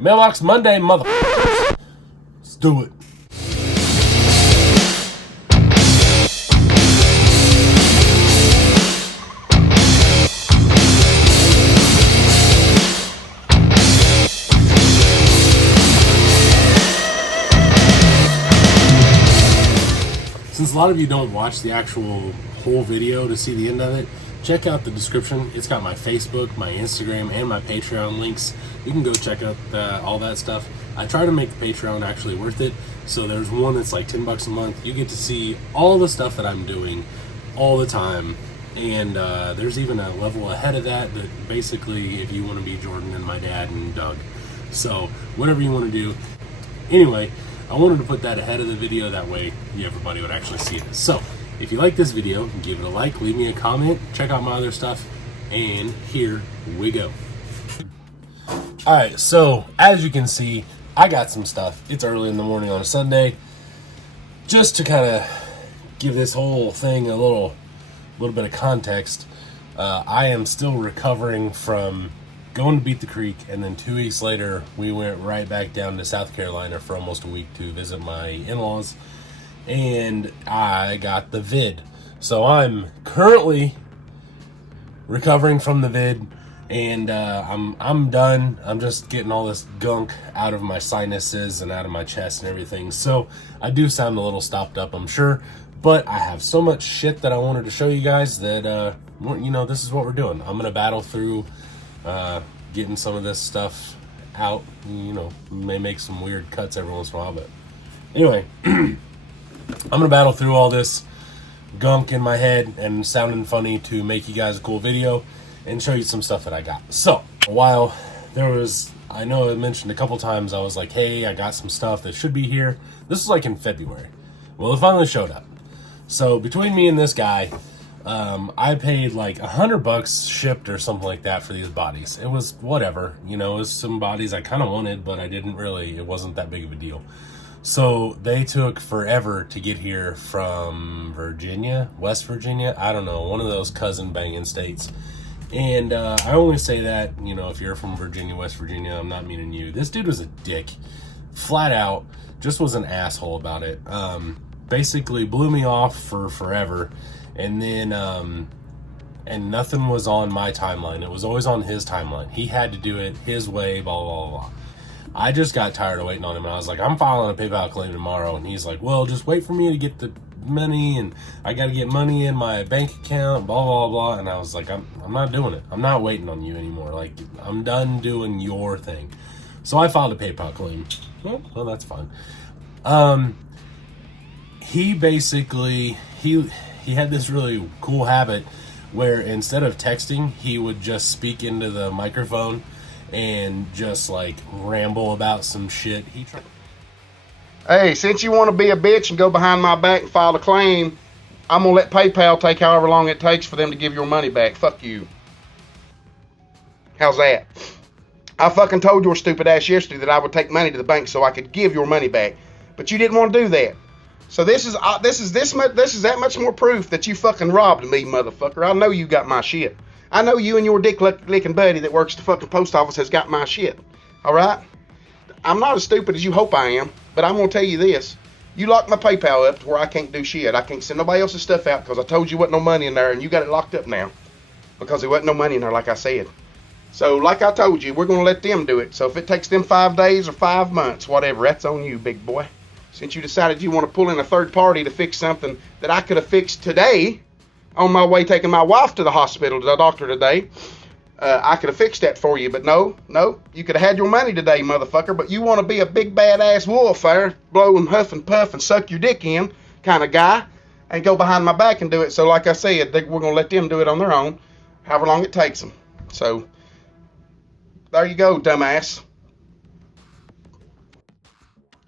Mailbox Monday, mother. Let's do it. Since a lot of you don't watch the actual whole video to see the end of it, check out the description. It's got my Facebook, my Instagram, and my Patreon links. You can go check out all that stuff. I try to make the Patreon actually worth it. So there's one that's like $10 a month. You get to see all the stuff that I'm doing all the time. And there's even a level ahead of that basically if you want to be Jordan and my dad and Doug. So whatever you want to do. Anyway, I wanted to put that ahead of the video, that way everybody would actually see it. So, if you like this video, give it a like, leave me a comment, check out my other stuff, and here we go. Alright, so, as you can see, I got some stuff. It's early in the morning on a Sunday. Just to kind of give this whole thing a little bit of context, I am still recovering from going to Beat the Creek, and then 2 weeks later, we went right back down to South Carolina for almost a week to visit my in-laws, and I got the vid. So I'm currently recovering from the vid, and I'm done. I'm just getting all this gunk out of my sinuses and out of my chest and everything. So I do sound a little stopped up, I'm sure, but I have so much shit that I wanted to show you guys that, this is what we're doing. I'm going to battle through getting some of this stuff out. May make some weird cuts every once in a while, but anyway, I'm gonna battle through all this gunk in my head and sounding funny to make you guys a cool video and show you some stuff that I got. So, while I know I mentioned a couple times, I was like, hey, I got some stuff that should be here. This was like in February. Well, it finally showed up. So, between me and this guy, I paid like $100 shipped or something like that for these bodies. It was whatever, it was some bodies I kind of wanted, but it wasn't that big of a deal. So they took forever to get here from West Virginia, I don't know, one of those cousin banging states. And I only say that, if you're from Virginia, West Virginia, I'm not meaning you. This dude was a dick, flat out, just was an asshole about it. Basically blew me off for forever. And then, and nothing was on my timeline. It was always on his timeline. He had to do it his way, blah, blah, blah. I just got tired of waiting on him, and I was like, I'm filing a PayPal claim tomorrow. And he's like, well, just wait for me to get the money, and I got to get money in my bank account, blah, blah, blah. And I was like, I'm not doing it. I'm not waiting on you anymore. Like, I'm done doing your thing. So I filed a PayPal claim. Well, that's fine. He basically, he had this really cool habit where instead of texting, he would just speak into the microphone and just like ramble about some shit. Hey, since you want to be a bitch and go behind my back and file a claim, I'm going to let PayPal take however long it takes for them to give your money back. Fuck you. How's that? I fucking told your stupid ass yesterday that I would take money to the bank so I could give your money back. But you didn't want to do that. So this is that much more proof that you fucking robbed me, motherfucker. I know you got my shit. I know you and your dick-licking buddy that works at the fucking post office has got my shit. All right? I'm not as stupid as you hope I am, but I'm going to tell you this. You locked my PayPal up to where I can't do shit. I can't send nobody else's stuff out because I told you wasn't no money in there, and you got it locked up now because there wasn't no money in there, like I said. So, like I told you, we're going to let them do it. So if it takes them 5 days or 5 months, whatever, that's on you, big boy. Since you decided you want to pull in a third party to fix something that I could have fixed today on my way taking my wife to the hospital, to the doctor today, I could have fixed that for you. But no, you could have had your money today, motherfucker. But you want to be a big badass wolf there, blow and huff and puff and suck your dick in kind of guy and go behind my back and do it. So like I said, we're going to let them do it on their own, however long it takes them. So there you go, dumbass.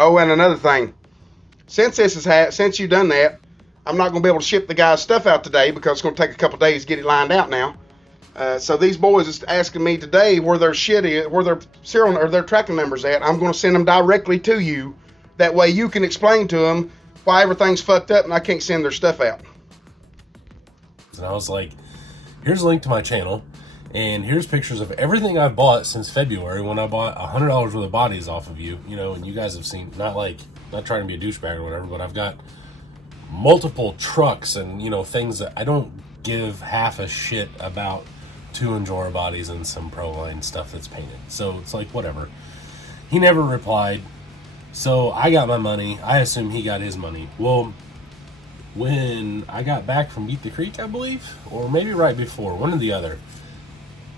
Oh, and another thing, since you've done that, I'm not going to be able to ship the guy's stuff out today because it's going to take a couple days to get it lined out now. So these boys is asking me today where their shit is, where their serial or their tracking numbers at. I'm going to send them directly to you. That way you can explain to them why everything's fucked up and I can't send their stuff out. And I was like, here's a link to my channel. And here's pictures of everything I've bought since February when I bought $100 worth of bodies off of you. You know, and you guys have seen, not trying to be a douchebag or whatever, but I've got multiple trucks and, you know, things that I don't give half a shit about. 2 Enjora bodies and some Proline stuff that's painted. So it's like, whatever. He never replied. So I got my money. I assume he got his money. Well, when I got back from Beat the Creek, I believe, or maybe right before, one or the other,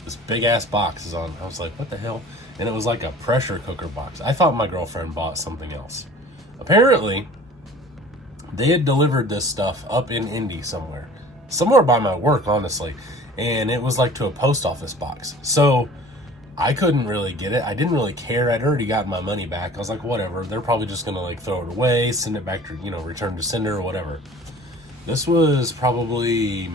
this big ass box is on. I was like, what the hell? And it was like a pressure cooker box. I thought my girlfriend bought something else. Apparently, they had delivered this stuff up in Indy somewhere by my work, honestly. And it was like to a post office box. So I couldn't really get it. I didn't really care. I'd already gotten my money back. I was like, whatever. They're probably just going to like throw it away, send it back to, you know, return to sender or whatever. This was probably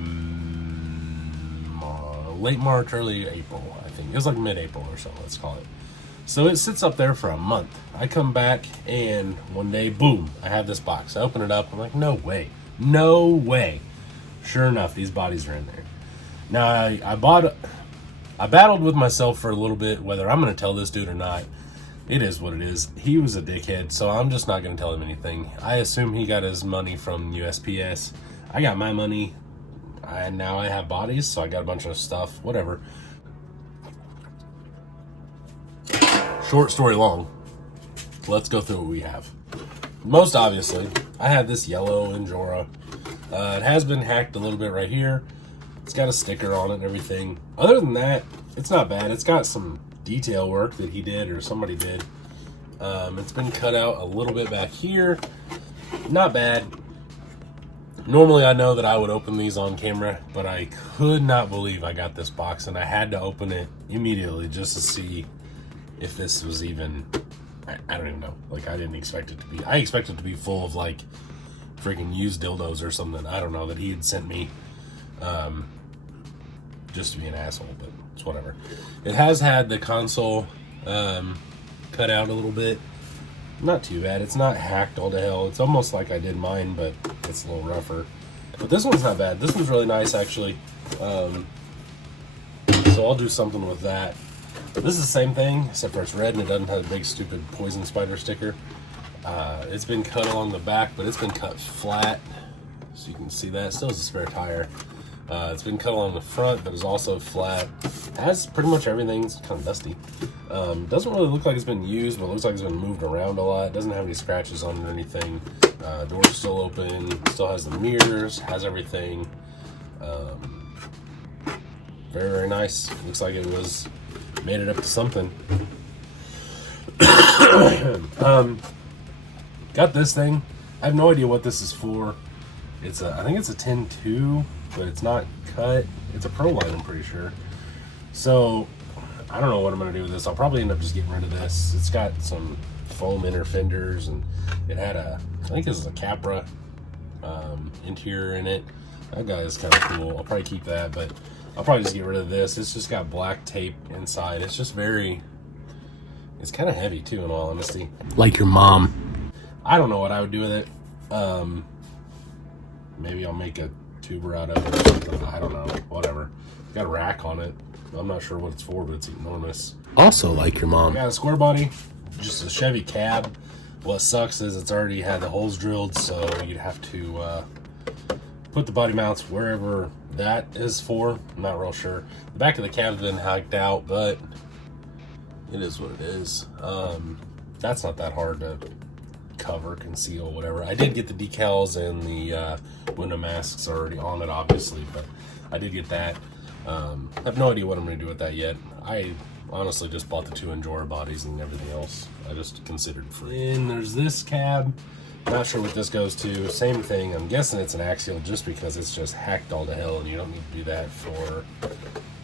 late March, early April, I think. It was like mid-April or so, let's call it. So it sits up there for a month. I come back and one day, boom, I have this box. I open it up. I'm like, no way. No way. Sure enough, these bodies are in there. Now, I battled with myself for a little bit whether I'm going to tell this dude or not. It is what it is. He was a dickhead, so I'm just not going to tell him anything. I assume he got his money from USPS. I got my money. Now I have bodies, so I got a bunch of stuff. Whatever. Short story long. Let's go through what we have. Most obviously, I have this yellow Enjora. It has been hacked a little bit right here. It's got a sticker on it and everything. Other than that, it's not bad. It's got some detail work that he did or somebody did. It's been cut out a little bit back here. Not bad. Normally I know that I would open these on camera, but I could not believe I got this box and I had to open it immediately just to see if this was even, I don't even know. Like, I didn't expect it to be. I expected it to be full of like freaking used dildos or something. I don't know, that he had sent me. Just to be an asshole, but it's whatever. It has had the console cut out a little bit. Not too bad. It's not hacked all to hell. It's almost like I did mine, but it's a little rougher. But this one's not bad. This one's really nice, actually. So I'll do something with that. This is the same thing, except for it's red and it doesn't have a big stupid poison spider sticker. It's been cut along the back, but it's been cut flat. So you can see that. It still has a spare tire. It's been cut along the front, but is also flat. Has pretty much everything. It's kind of dusty. Doesn't really look like it's been used, but it looks like it's been moved around a lot. Doesn't have any scratches on it or anything. Door's still open. Still has the mirrors. Has everything. Very, very nice. Looks like it was made it up to something. Got this thing. I have no idea what this is for. I think it's a 10-2, but it's not cut. It's a Proline, I'm pretty sure. So, I don't know what I'm going to do with this. I'll probably end up just getting rid of this. It's got some foam inner fenders, and it had I think this is a Capra interior in it. That guy is kind of cool. I'll probably keep that, but I'll probably just get rid of this. It's just got black tape inside. It's just it's kind of heavy too, in all honesty. Like your mom. I don't know what I would do with it. Maybe I'll make a tuber out of it or something. I don't know. Whatever. It's got a rack on it. I'm not sure what it's for, but it's enormous. Also like your mom. I got a square body. Just a Chevy cab. What sucks is it's already had the holes drilled, so you'd have to put the body mounts wherever that is for. I'm not real sure. The back of the cab's been hacked out, but it is what it is. That's not that hard to cover, conceal, whatever. I did get the decals and the window masks already on it, obviously, but I did get that. I have no idea what I'm going to do with that yet. I honestly just bought the 2 Enjora bodies and everything else. I just considered free. And there's this cab. Not sure what this goes to. Same thing. I'm guessing it's an axial just because it's just hacked all to hell, and you don't need to do that for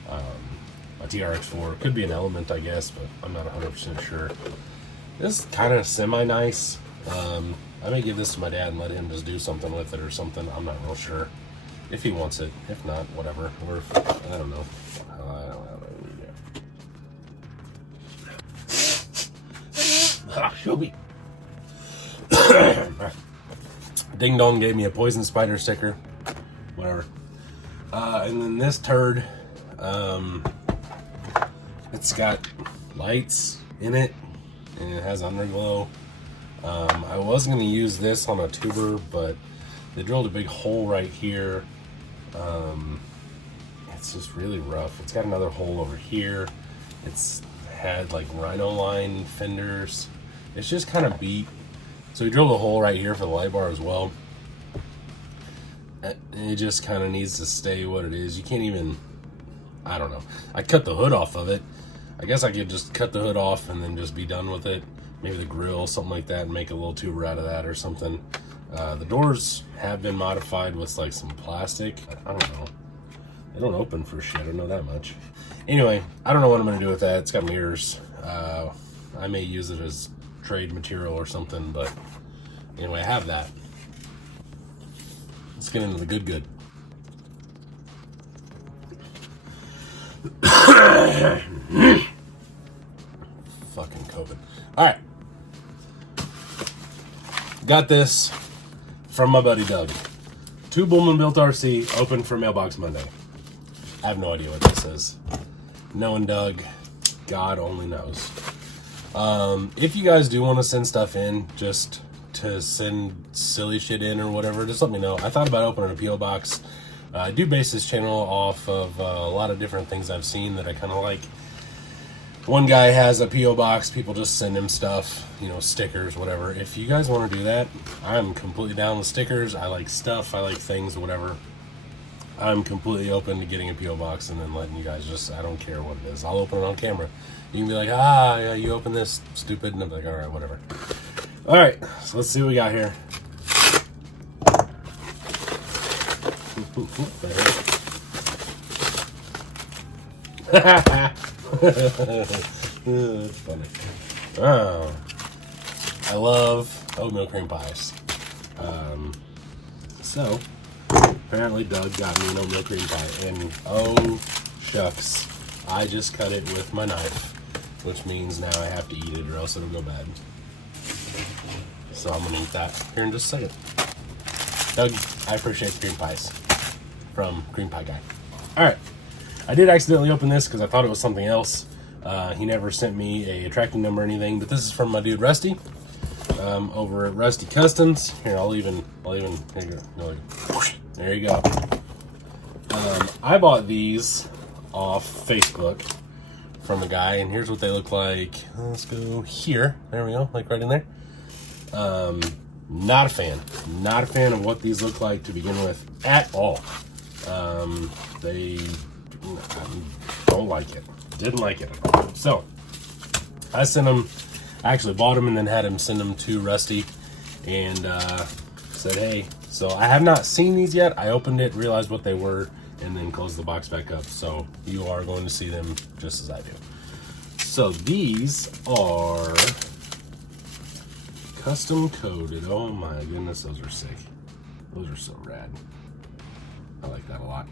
a TRX4. It could be an Element, I guess, but I'm not 100% sure. This is kind of semi-nice. I may give this to my dad and let him just do something with it or something. I'm not real sure. If he wants it. If not, whatever. Or if, I don't know. I don't know. Shelby. Ding Dong gave me a poison spider sticker. Whatever. And then this turd, It's got lights in it, and it has underglow. I was going to use this on a tuber, but they drilled a big hole right here. It's just really rough. It's got another hole over here. It's had like rhino line fenders. It's just kind of beat. So we drilled a hole right here for the light bar as well. It just kind of needs to stay what it is. You can't even, I don't know. I cut the hood off of it. I guess I could just cut the hood off and then just be done with it. Maybe the grill, something like that, and make a little tuber out of that or something. The doors have been modified with like some plastic. I don't know. They don't open for shit, I know that much. Anyway, I don't know what I'm going to do with that. It's got mirrors. I may use it as trade material or something, but anyway, I have that. Let's get into the good. Fucking COVID. Alright. Got this from my buddy Doug. 2 Bullman built RC, open for mailbox Monday. I have no idea what this is. Knowing Doug, God only knows. If you guys do want to send stuff in, just to send silly shit in or whatever, just let me know. I thought about opening a P.O. box. I do base this channel off of a lot of different things I've seen that I kind of like. One guy has a P.O. box. People just send him stuff, you know, stickers, whatever. If you guys want to do that, I'm completely down with stickers. I like stuff. I like things, whatever. I'm completely open to getting a P.O. box and then letting you guys just, I don't care what it is. I'll open it on camera. You can be like, yeah, you open this, stupid. And I'm like, all right, whatever. All right, so let's see what we got here. That's funny. Oh, I love oatmeal cream pies. So apparently Doug got me an oatmeal cream pie, and oh shucks, I just cut it with my knife, which means now I have to eat it or else it'll go bad. So I'm gonna eat that here in just a second. Doug, I appreciate cream pies from Cream Pie Guy. All right, I did accidentally open this because I thought it was something else. He never sent me a tracking number or anything, but this is from my dude Rusty over at Rusty Customs. Here, I'll even here you go. There you go. I bought these off Facebook from a guy, and here's what they look like. Let's go here. There we go, like right in there. Not a fan of what these look like to begin with at all. They don't like it. Didn't like it at all. So I sent them, I actually bought them and then had him send them to Rusty and said, hey, so I have not seen these yet. I opened it, realized what they were, and then closed the box back up. So you are going to see them just as I do. So these are custom coded. Oh my goodness, those are sick. Those are so rad. I like that a lot.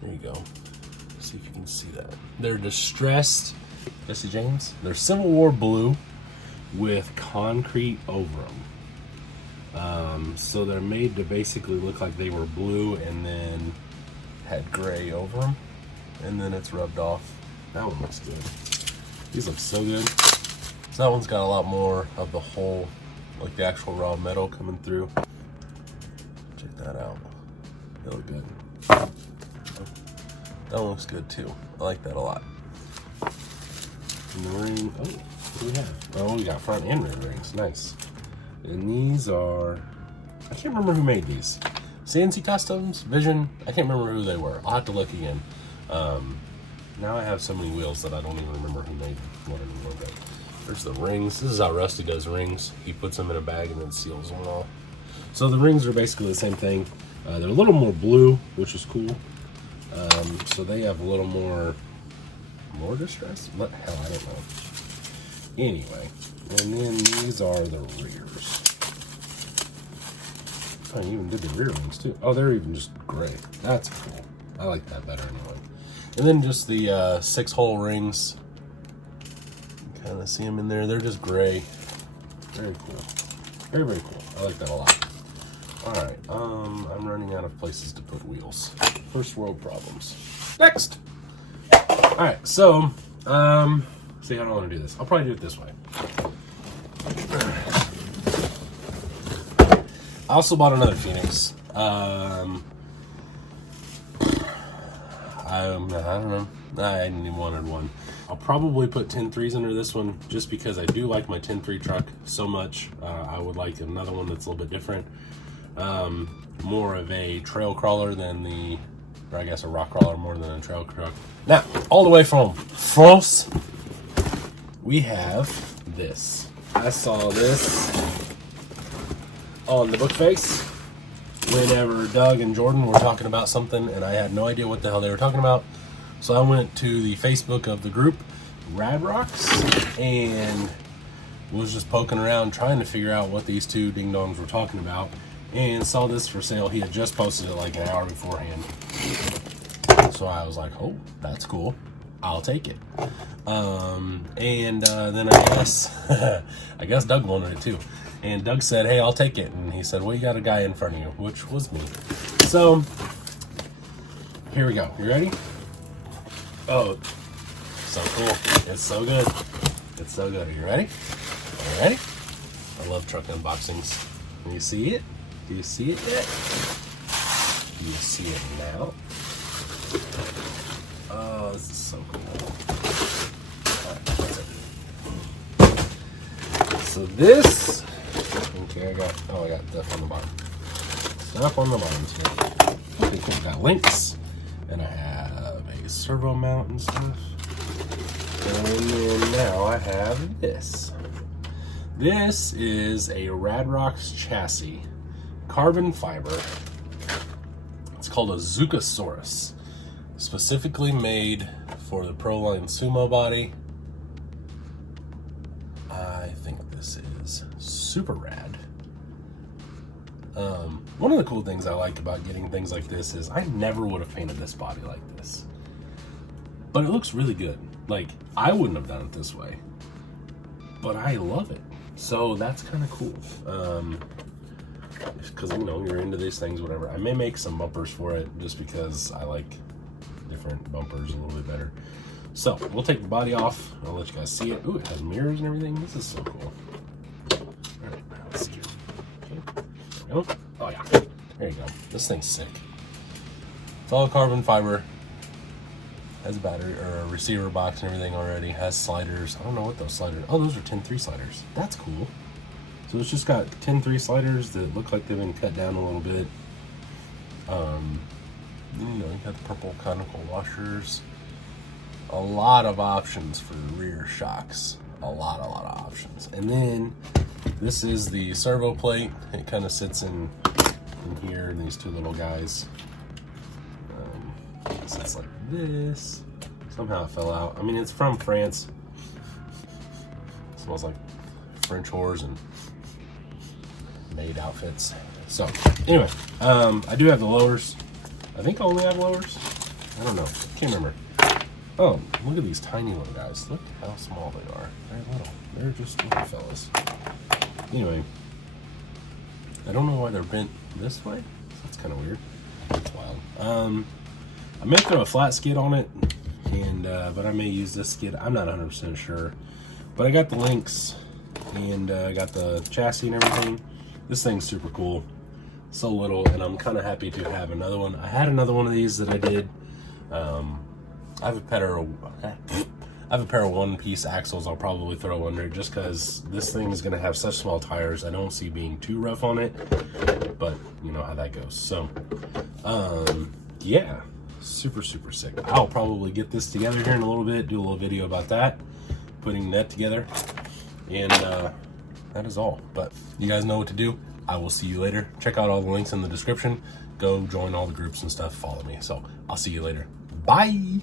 There you go. See if you can see that. They're distressed, Jesse James. They're Civil War blue with concrete over them. So they're made to basically look like they were blue and then had gray over them, and then it's rubbed off. That one looks good. These look so good. So that one's got a lot more of the whole, like the actual raw metal coming through. Check that out. They look good. That one looks good too. I like that a lot. And the ring, oh, what do we have? Oh, we got front and rear rings. Nice. And these are, I can't remember who made these. CNC Customs, Vision, I can't remember who they were. I'll have to look again. Now I have so many wheels that I don't even remember who made what anymore. But there's the rings. This is how Rusty does rings. He puts them in a bag and then seals them all. So the rings are basically the same thing. They're a little more blue, which is cool. So they have a little more distress? What hell, I don't know. Anyway, and then these are the rears. I even did the rear ones too. Oh, they're even just gray. That's cool. I like that better anyway. And then just the 6-hole rings. You kind of see them in there. They're just gray. Very cool. Very, very cool. I like that a lot. Alright, I'm running out of places to put wheels. First world problems. Next! right, so, see how do I want to do this? I'll probably do it this way. I also bought another Phoenix. I don't know. I didn't even wanted one. I'll probably put 10.3s under this one just because I do like my 10.3 truck so much. I would like another one that's a little bit different. More of a trail crawler than or I guess a rock crawler more than a trail truck. Now, all the way from France, we have this. I saw this on the book face whenever Doug and Jordan were talking about something, and I had no idea what the hell they were talking about. So I went to the Facebook of the group, Rad Rocks, and was just poking around trying to figure out what these two ding-dongs were talking about, and saw this for sale. He had just posted it like an hour beforehand. So I was like, oh, that's cool. I'll take it. Then I guess Doug wanted it too. And Doug said, hey, I'll take it. And he said, well, you got a guy in front of you, which was me. So here we go. You ready? Oh, so cool. It's so good. It's so good. Are you ready? Are you ready? I love truck unboxings. Can you see it? Do you see it yet? Do you see it now? Oh, this is so cool. Alright, that's it. So this, okay, I got stuff on the bottom. Stuff on the bottom here. Okay, cool. Got links, and I have a servo mount and stuff. And then now I have this. This is a Rad Rocks chassis, carbon fiber. It's called a Zucosaurus, specifically made for the Proline Sumo body. I think this is super rad. One of the cool things I like about getting things like this is I never would have painted this body like this, but it looks really good. Like, I wouldn't have done it this way, but I love it. So that's kind of cool. Because, you know, you're into these things, whatever. I may make some bumpers for it just because I like different bumpers a little bit better. So we'll take the body off. I'll let you guys see it. Ooh, it has mirrors and everything. This is so cool. All right, let's see. Okay. There we go. Oh yeah, there you go. This thing's sick. It's all carbon fiber. Has a battery or a receiver box and everything already. Has sliders. I don't know what those sliders. Oh, those are 10.3 sliders. That's cool. So it's just got 10.3 sliders that look like they've been cut down a little bit. You know, you got the purple conical washers. A lot of options for rear shocks. A lot of options. And then this is the servo plate. It kind of sits in here, and these two little guys. It sits like this. Somehow it fell out. I mean, it's from France. It smells like French whores and maid outfits. So anyway, I do have the lowers. I think I only have lowers. I don't know. Can't remember. Oh, look at these tiny little guys. Look how small they are. They're little. They're just little fellas. Anyway, I don't know why they're bent this way. That's kind of weird. That's wild. I may throw a flat skid on it, and but I may use this skid. I'm not 100% sure. But I got the links, and I got the chassis and everything. This thing's super cool. So little, and I'm kind of happy to have another one. I had another one of these that I did. I have a pair of one-piece axles I'll probably throw under just because this thing is going to have such small tires. I don't see being too rough on it, but you know how that goes. So, yeah, super sick. I'll probably get this together here in a little bit, do a little video about that, putting that together, and that is all. But you guys know what to do. I will see you later. Check out all the links in the description. Go join all the groups and stuff. Follow me. So I'll see you later. Bye.